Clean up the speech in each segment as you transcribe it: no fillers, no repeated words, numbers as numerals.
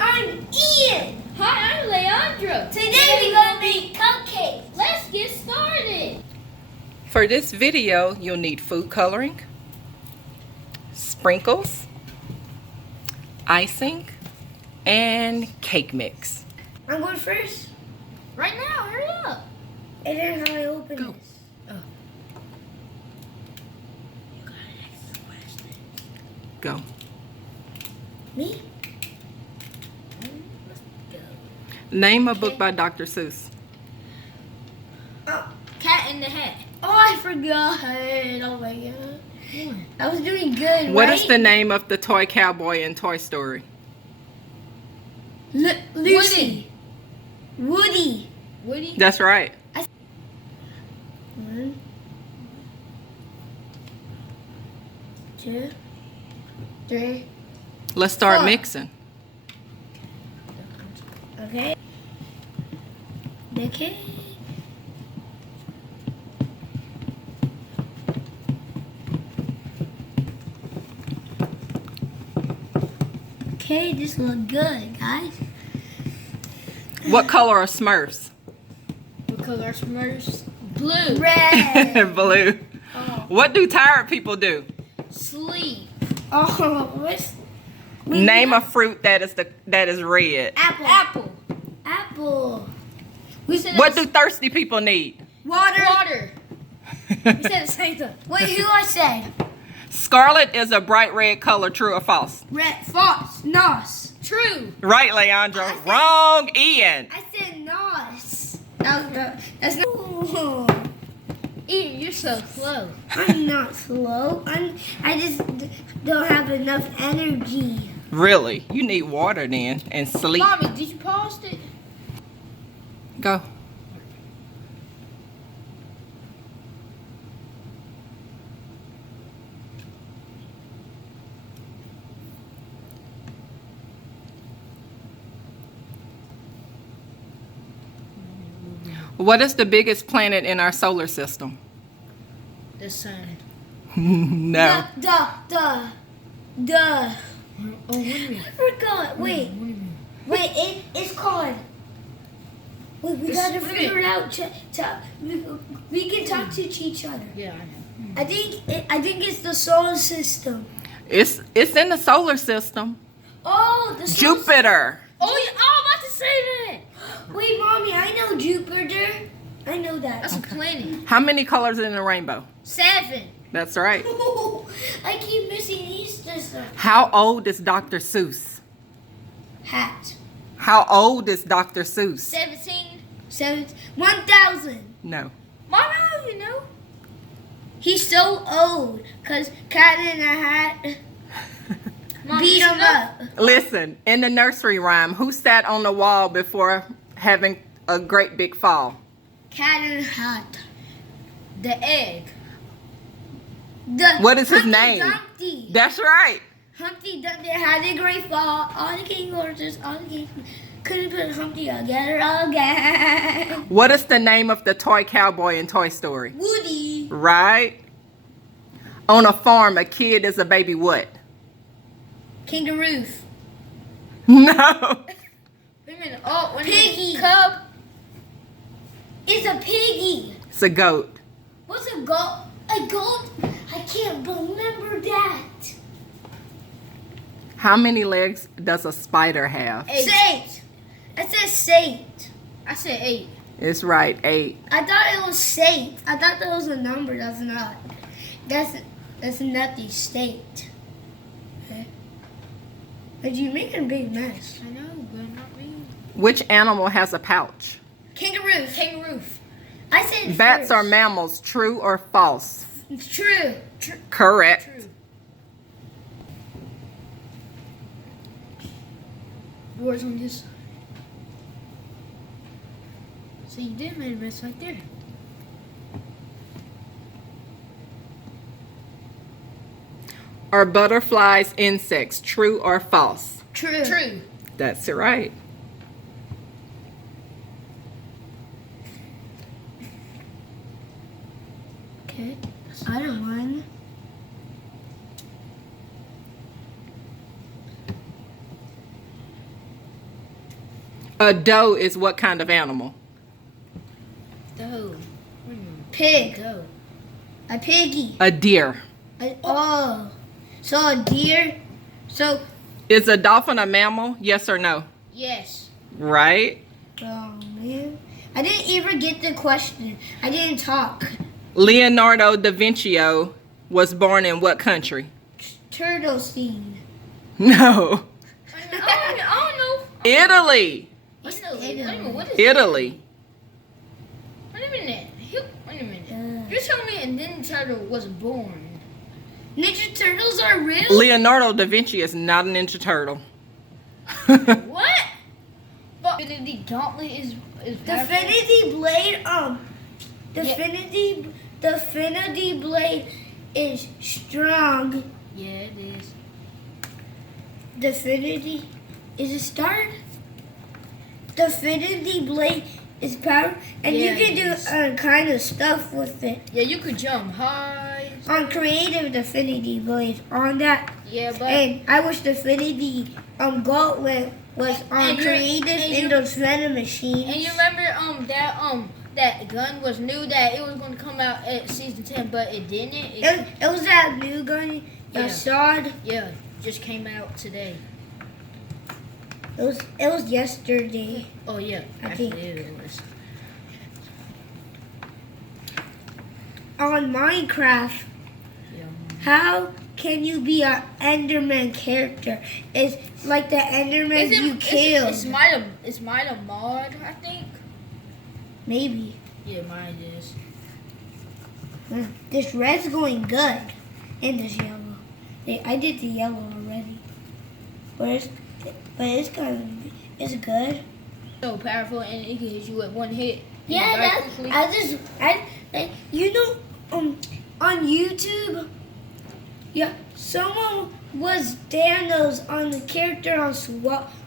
I'm Ian. Hi, I'm Leandro. Today we're gonna make cupcakes. Let's get started. For this video, you'll need food coloring, sprinkles, icing, and cake mix. I'm going first. Right now, hurry up. And then how I open Go. this. Go. Me? Name a book by Dr. Seuss. Cat in the Hat. Oh, I forgot. Oh my god. I was doing good, What right? is the name of the toy cowboy in Toy Story? Lucy. Woody. Woody. That's right. 1, 2, 3. Let's start 4. mixing. Okay. Okay. Okay, this look good, guys. What color are Smurfs? What color are Smurfs? Blue. Red. Blue. Oh. What do tired people do? Sleep. Oh, what's Name a fruit that is red. apple? Apple. Apple. We said What do thirsty people need? Water. Water. We said the same thing. Wait, who I say? Scarlet is a bright red color, true or false? Red. False. Nos. True. Right, Leandro. Wrong, Ian. I said nos. That's not. Ian, you're so slow. I'm not slow. I just don't have enough energy. Really? You need water then and sleep. Mommy, did you pause it? Go. What is the biggest planet in our solar system? The sun. No. Duh. Oh, what do you mean? I forgot. Wait. What do you mean? Wait. It's called. Wait, we gotta figure it out. We can talk to each other. Yeah, I know. I think it's the solar system. It's in the solar system. Oh, the solar Jupiter. Oh, yeah, I'm about to say that. Wait, mommy, I know Jupiter. I know that. That's a planet. How many colors in the rainbow? 7. That's right. I keep missing Easter stuff. How old is Dr. Seuss? Hat. How old is Dr. Seuss? 17. 1,000. No. Mom, I don't even know. He's so old, cause Cat in a Hat Mom, beat you him know? up. Listen, in the nursery rhyme, who sat on the wall before having a great big fall? Cat in a Hat. The egg. What is his Humpty name? Dumpty. That's right. Humpty Dumpty had a great fall. All the king horses, all the king couldn't put Humpty together again. What is the name of the toy cowboy in Toy Story? Woody. Right. On a farm, a kid is a baby what? Kangaroo. No. Wait a minute. Oh, when Piggy. Cub. It's a piggy. It's a goat. What's a goat? A goat? I can't remember that. How many legs does a spider have? 8. Saint. I said saint. I said 8. It's right, 8. I thought it was saint. I thought that was a number. That's not. That's not the state. Okay. But you're making a big mess. I know, but not me. Which animal has a pouch? Kangaroo. Kangaroo. I said Bats first. are mammals, true or false? It's true. Correct. True. Yours on this side. So you did make a mess right there. Are butterflies insects, true or false? True. True. That's right. Okay. Other one. A doe is what kind of animal? Doe. Pig. Doe. A piggy. A deer. Oh. So a deer. So. Is a dolphin a mammal? Yes or no? Yes. Right? Oh, man. I didn't even get the question. I didn't talk. Leonardo da Vinci was born in what country? Turtle scene. No. I don't know. Italy. What's Italy? Wait a minute, what is Italy. Wait a minute. Wait a minute. You're telling me a Ninja Turtle was born? Ninja Turtles are real? Leonardo da Vinci is not a Ninja Turtle. What? But the gauntlet is powerful? Definity Blade, Definity Blade is strong. Yeah, it is. Definity is a start. Definity Blade is power, and Yeah, you can it is. do kind of stuff with it. Yeah, you could jump high. On creative Definity Blade, on that, Yeah, but and I wish Definity Gauntlet was on and you- creative and you- in those venom machines. and you remember that gun was new, that it was going to come out at season 10, but it didn't. It was that new gun, Yeah. Assad. Yeah, just came out today. It was yesterday. Oh yeah, I actually think. it was. On Minecraft, Yeah. how can you be an Enderman character? It's like the Enderman you killed. It's might a mod, I think. Maybe. Yeah, mine is. This red's going good. And this yellow. I did the yellow already. But it's good. So powerful, and it can hit you with one hit. Yeah, Very quickly. you know, on YouTube, yeah, someone was Thanos on the character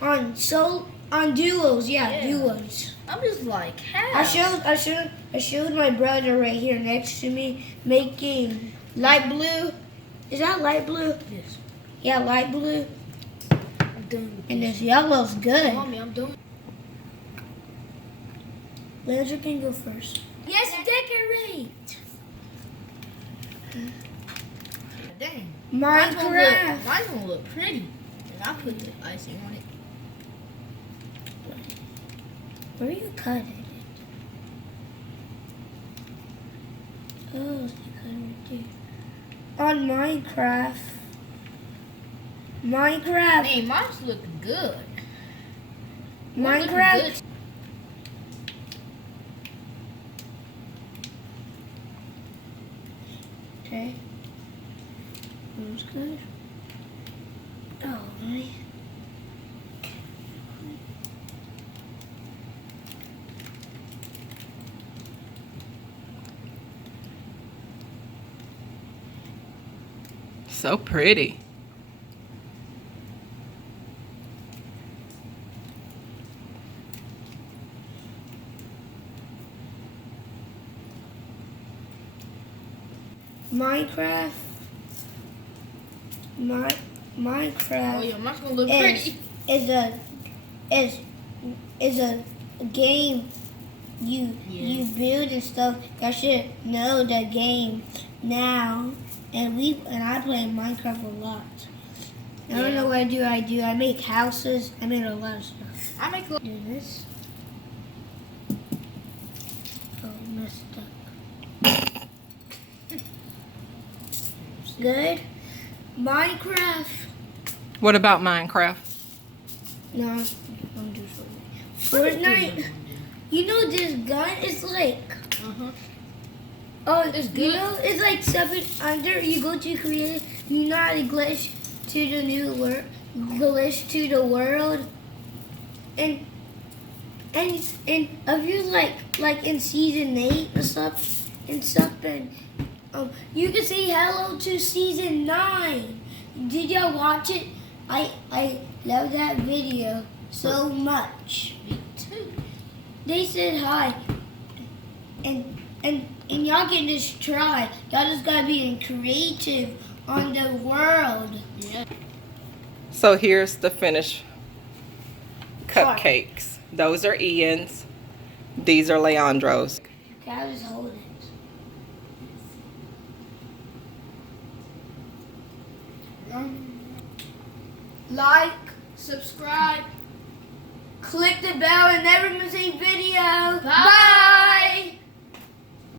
on duos, Yeah. duos. I'm just like, how? I showed my brother right here next to me making light blue. Is that light blue? Yes. Yeah, light blue. I'm done with And this. this yellow's good. Mommy, I'm done. Landry can go first. Yes, decorate. Dang. Minecraft. Mine's gonna look pretty. And I put the icing on it. Where are you cutting it? Oh, you cutting it too. On Minecraft. Man, mine's looking good. Mine's looking Minecraft. good. Okay. Looks good. Oh, man. So pretty. Minecraft. Minecraft. Oh yeah, mine's gonna look is pretty. is a game you build and stuff. I should know the game now, and I play Minecraft a lot. I don't know what I do. I make houses. I made a lot of stuff. I make a Do this. Oh, messed up. Good. Minecraft. What about Minecraft? No, don't do Fortnite. Fortnite. You know this gun is like. Oh, It's you good. know it's like something under. You go to create. You know how to glitch to the new world. Glitch to the world. And if you like in season 8 or stuff and you can say hello to season 9. Did y'all watch it? I love that video so much. Me too. They said hi, and y'all can just try. Y'all just gotta be creative on the world. Yeah. So here's the finished cupcakes. Those are Ian's. These are Leandro's. Okay, I'll just hold it. Like, subscribe, click the bell, and never miss